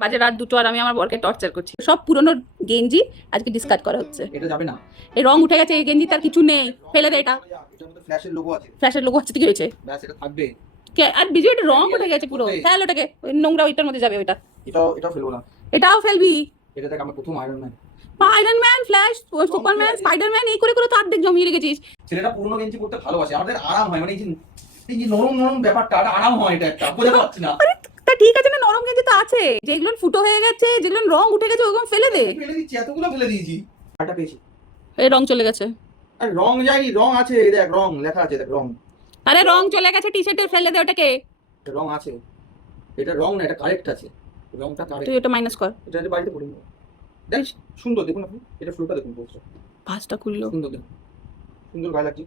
বাজে রাত 2টো আর আমি আমার বরকে টর্চার করছি। সব পুরনো গেঞ্জি আজকে ডিসকার্ড করা হচ্ছে। এটা যাবে না, এই রং উঠে গেছে, এই গেঞ্জি তার কিছু নেই, ফেলে দে এটা। এটার মধ্যে ফ্ল্যাশের লোগো আছে, ফ্ল্যাশের লোগো আছে, কি হয়েছে? ব্যাস এটা থাকবে। কে আর বিজু, এটা রং উঠে গেছে পুরো, ফেল ওটাকে, ওই নোংরা ওইটার মধ্যে যাবে ওইটা। এটাও ফেলবো না, এটাও ফেলবি? এটা দেখ আমার প্রথম iron man. Iron man, flash, Superman, Spiderman, এই করে করে তো অর্ধেক জমিয়ে রেখেছিস। ছেলেটা পুরনো গেঞ্জি পরতে ভালোবাসে, আমাদের আরাম হয়, মানে এই যে নরম নরম ব্যাপারটা আরাম হয়, এটা একটা বোঝাতে পারছি না। তা ঠিক আছে না, নরম গেঞ্জি তো আছে, যেগুলো ফুটো হয়ে গেছে, যেগুলো রং উঠে গেছে ওগুলো ফেলে দে। ফেলে দিচ্ছি, এতগুলো ফেলে দিয়েছি। আটা পেয়েছি, এই রং চলে গেছে। আর রং যায়নি, রং আছে, এই দেখ রং লেখা আছে, দেখ রং। আরে রং চলে গেছে টি শার্টে, ফেলে দে ওটাকে। রং আছে, এটা রং না, এটা কারেক্ট আছে, রংটা কারেক্ট। তুই ওটা মাইনাস কর। এটা বাড়িতে পড়ে নেবো। দেখ সুন্দর, দেখুন আপনি এটা ফ্লোটা দেখুন, বলছো ভাঁজটা খুললো, সুন্দর, দেখুন সুন্দর গায়ে লাগছে।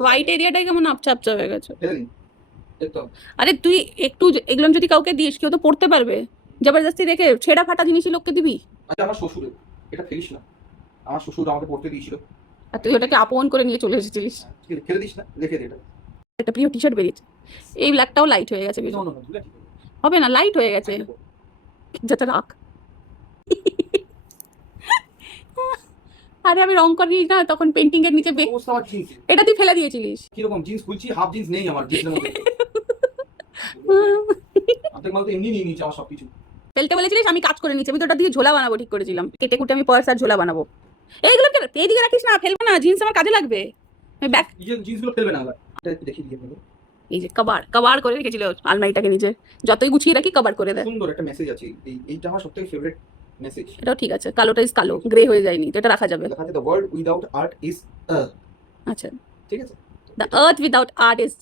হোয়াইট এরিয়াটাই কেমন আপচা আপচা হয়ে গেছে। ফেলে দিন, দেখতো। আরে তুই একটু এগুলো যদি কাউকে দিস, কেউ তো পড়তে পারবে। জবরদস্তি রেখে ছেঁড়া ফাটা জিনিসই লোককে দিবি। আচ্ছা আমার শ্বশুরের, এটা ফেলিস না, আমার শ্বশুর আমাকে পড়তে দিয়েছিল। আর তুই ওটাকে আপন করে নিয়ে চলে এসেছিস। ফেলে দিস না, রেখে দে এটা। একটা প্রিয় টি শার্ট বেরিয়েছে, এই ব্ল্যাকটাও লাইট হয়ে গেছে। না, না, না, ধুলে ঠিক হবে। হবে না, লাইট হয়ে গেছে, যেটা রাখ। আরে আমি রং করি না তখন, পেন্টিং এর নিচে অবস্থা আমার জিন্স, এটা তুই ফেলে দিয়েছিলিস। কিরকম জিন্স খুলছি, হাফ জিন্স নেই আমার জিন্সের মধ্যে। আপনার মাল তো এমনি নিয়ে নিয়েছে আমার সবকিছু। ফেলতে বলেছিলিস, আমি কাজ করে নিচ্ছি, আমি তো ওটা দিয়ে ঝোলা বানাবো ঠিক করেছিলাম, কেটে কুটে আমি পার্স আর ঝোলা বানাবো। এইগুলো এইদিকে রাখিস না, ফেলবো না, জিন্স আমার কাজে লাগবে। ব্যাগ, জিন্সগুলো ফেলবে না, এটা একটু দেখি দিয়ে ফেলো। এই যে কভার করে রেখেছিল আলমারিটাকে নিজে, যতই গুছিয়ে রাখি কভার করে দেয়। সুন্দর একটা মেসেজ আছে, এইটা আমার সবথেকে ফেভারিট মেসেজ। এটাও ঠিক আছে, কালোটা ইজ কালো, গ্রে হয়ে যায়নি, তো এটা রাখা যাবে। লেখা আছে the world without art is আচ্ছা, ঠিক আছে, the earth without art is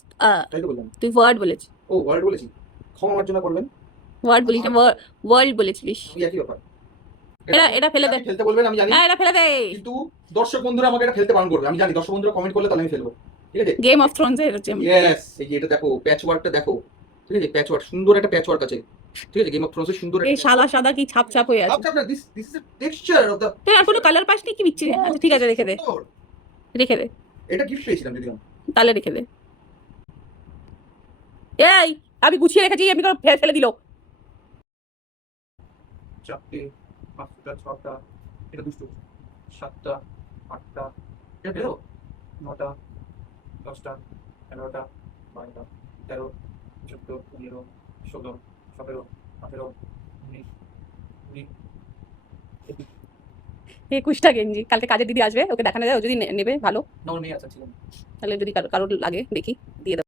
তাই তো বললাম। তুই ওয়ার্ড বলেছিস। ও ওয়ার্ল্ড বলেছি, ক্ষমা মার্জনা করবেন। ওয়ার্ড বলিস, ওয়ার্ল্ড বলেছিস। ওই একই ব্যাপার। এটা ফেলে দে। আপনি ফেলতে বলবেন আমি জানি, হ্যাঁ এটা ফেলে দে। কিন্তু দর্শক বন্ধুরা আমাকে এটা ফেলতে বারণ করবে, আমি জানি। দর্শক বন্ধুরা কমেন্ট করলে তাহলে আমি ফেলবো, ঠিক আছে। গেম অফ থ্রোনস এর হচ্ছে। ইয়েস, এই যে এটা দেখো, প্যাচ ওয়ার্কটা দেখো, ঠিক আছে, প্যাচ ওয়ার্ক, সুন্দর একটা প্যাচ ওয়ার্ক আছে, ঠিক আছে। গেম অফ থ্রোনস এর সুন্দর এই সাদা সাদা কি ছাপ ছাপ হয়ে আছে। আচ্ছা আপনার this is the texture of the. তুই আর কোনো কালার পাসনি কি বিচ্ছিরি? আচ্ছা ঠিক আছে, রেখে দে, রেখে দে, এটা গিফট পেয়েছিলাম দিদিগাম। তাহলে রেখে দে। এই আমি গুছিয়ে রেখেছি, আমি কোনো ফেলে দিল। 4টে 5টা 6টা, এটা দুটো 7টা 8টা, এটা পেলো 9টা 10টা 11টা 12টা 13 14 15 16 17 18 19 20। 21টা গেঞ্জি, কালকে কাজের দিদি আসবে, ওকে দেখানো যায়, ও যদি নেবে ভালো, নর মেয়ে আছে ছিলাম। তাহলে যদি কারোর লাগে দেখি দিয়ে দেবো।